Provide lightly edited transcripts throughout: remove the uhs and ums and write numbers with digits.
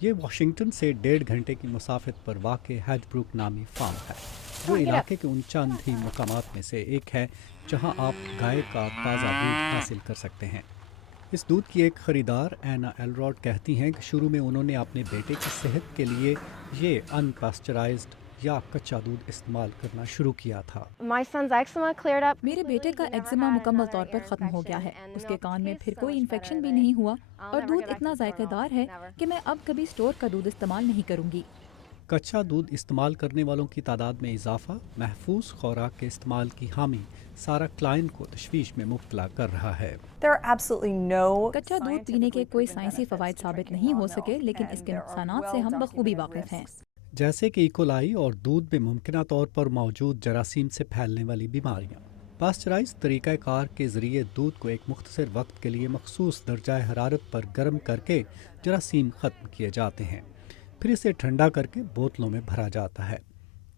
یہ واشنگٹن سے 1.5 گھنٹے کی مسافت پر واقع ہیجبروک نامی فارم ہے، جو علاقے کے ان چند ہی مقامات میں سے ایک ہے جہاں آپ گائے کا تازہ دودھ حاصل کر سکتے ہیں۔ اس دودھ کی ایک خریدار اینا ایلروڈ کہتی ہیں کہ شروع میں انہوں نے اپنے بیٹے کی صحت کے لیے یہ ان پاسچرائزڈ یا کچا دودھ استعمال کرنا شروع کیا تھا۔ میرے بیٹے کا ایگزیما مکمل طور پر ختم ہو گیا ہے، اس کے کان میں پھر کوئی انفیکشن بھی نہیں ہوا، اور دودھ اتنا ذائقہ دار ہے کہ میں اب کبھی اسٹور کا دودھ استعمال نہیں کروں گی۔ کچا دودھ استعمال کرنے والوں کی تعداد میں اضافہ محفوظ خوراک کے استعمال کی حامی سارا کلائن کو تشویش میں مبتلا کر رہا ہے۔ کچا دودھ پینے کے کوئی سائنسی فوائد ثابت نہیں ہو سکے، لیکن اس کے نقصانات سے ہم بخوبی واقف ہیں، جیسے کہ ایکولائی اور دودھ میں ممکنہ طور پر موجود جراثیم سے پھیلنے والی بیماریاں۔ پاسچرائز طریقہ کار کے ذریعے دودھ کو ایک مختصر وقت کے لیے مخصوص درجہ حرارت پر گرم کر کے جراثیم ختم کیے جاتے ہیں، پھر اسے ٹھنڈا کر کے بوتلوں میں بھرا جاتا ہے۔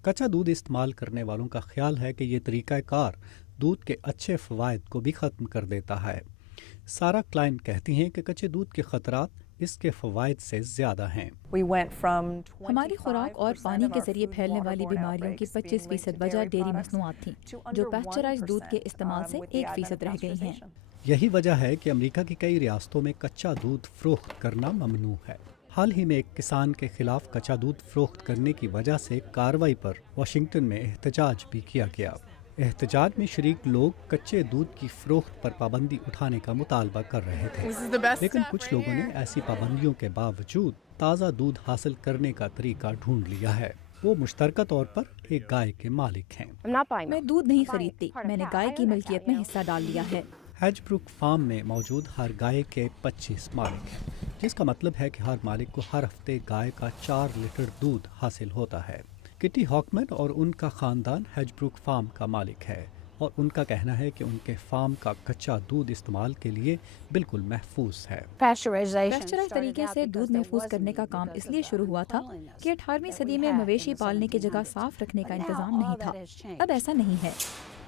کچا دودھ استعمال کرنے والوں کا خیال ہے کہ یہ طریقہ کار دودھ کے اچھے فوائد کو بھی ختم کر دیتا ہے۔ سارا کلائن کہتی ہیں کہ کچے دودھ کے خطرات اس کے فوائد سے زیادہ ہیں۔ ہماری خوراک اور پانی کے ذریعے پھیلنے والی بیماریوں کی 25% وجہ ڈیری مصنوعات تھیں، جو پیسچرائز دودھ کے استعمال سے 1% رہ گئی ہیں۔ یہی وجہ ہے کہ امریکہ کی کئی ریاستوں میں کچا دودھ فروخت کرنا ممنوع ہے۔ حال ہی میں ایک کسان کے خلاف کچا دودھ فروخت کرنے کی وجہ سے کارروائی پر واشنگٹن میں احتجاج بھی کیا گیا۔ احتجاج میں شریک لوگ کچے دودھ کی فروخت پر پابندی اٹھانے کا مطالبہ کر رہے تھے، لیکن کچھ لوگوں نے ایسی پابندیوں کے باوجود تازہ دودھ حاصل کرنے کا طریقہ ڈھونڈ لیا ہے۔ وہ مشترکہ طور پر ایک گائے کے مالک ہیں۔ میں دودھ نہیں خریدتی، میں نے گائے کی ملکیت میں حصہ ڈال لیا ہے۔ ہیجبروک فارم میں موجود ہر گائے کے 25 مالک ہیں، جس کا مطلب ہے کہ ہر مالک کو ہر ہفتے گائے کا 4 لیٹر دودھ حاصل ہوتا ہے۔ کٹی ہاکمن اور ان کا خاندان ہیجبروک فارم کا مالک ہے، اور ان کا کہنا ہے کہ ان کے فارم کا کچا دودھ استعمال کے لیے بالکل محفوظ ہے۔ پیسچرائز طریقے سے دودھ محفوظ کرنے کا کام اس لیے شروع ہوا تھا کہ 18ویں صدی میں مویشی پالنے کی جگہ صاف رکھنے کا انتظام نہیں تھا۔ اب ایسا نہیں ہے۔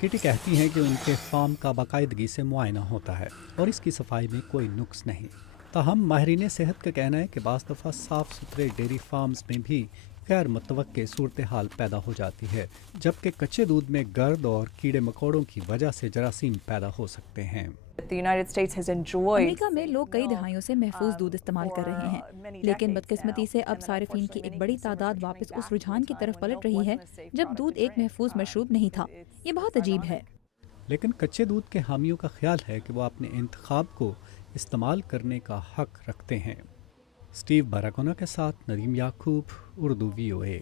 کٹی کہتی ہیں کہ ان کے فارم کا باقاعدگی سے معائنہ ہوتا ہے اور اس کی صفائی میں کوئی نقص نہیں۔ تاہم ماہرین صحت کا کہنا ہے کہ بعض دفعہ صاف ستھرے ڈیری فارمز میں بھی غیر متوقع صورتحال پیدا ہو جاتی ہے، جبکہ کچے دودھ میں گرد اور کیڑے مکوڑوں کی وجہ سے جراثیم پیدا ہو سکتے ہیں۔ امریکہ میں لوگ کئی دہائیوں سے محفوظ دودھ استعمال کر رہے ہیں، لیکن بدقسمتی سے اب صارفین کی ایک بڑی تعداد واپس اس رجحان کی طرف پلٹ رہی ہے جب دودھ ایک محفوظ مشروب نہیں تھا۔ یہ بہت عجیب ہے۔ لیکن کچے دودھ کے حامیوں کا خیال ہے کہ وہ اپنے انتخاب کو استعمال کرنے کا حق رکھتے ہیں۔ اسٹیو باراگونا کے ساتھ ندیم یعقوب، اردو VOA۔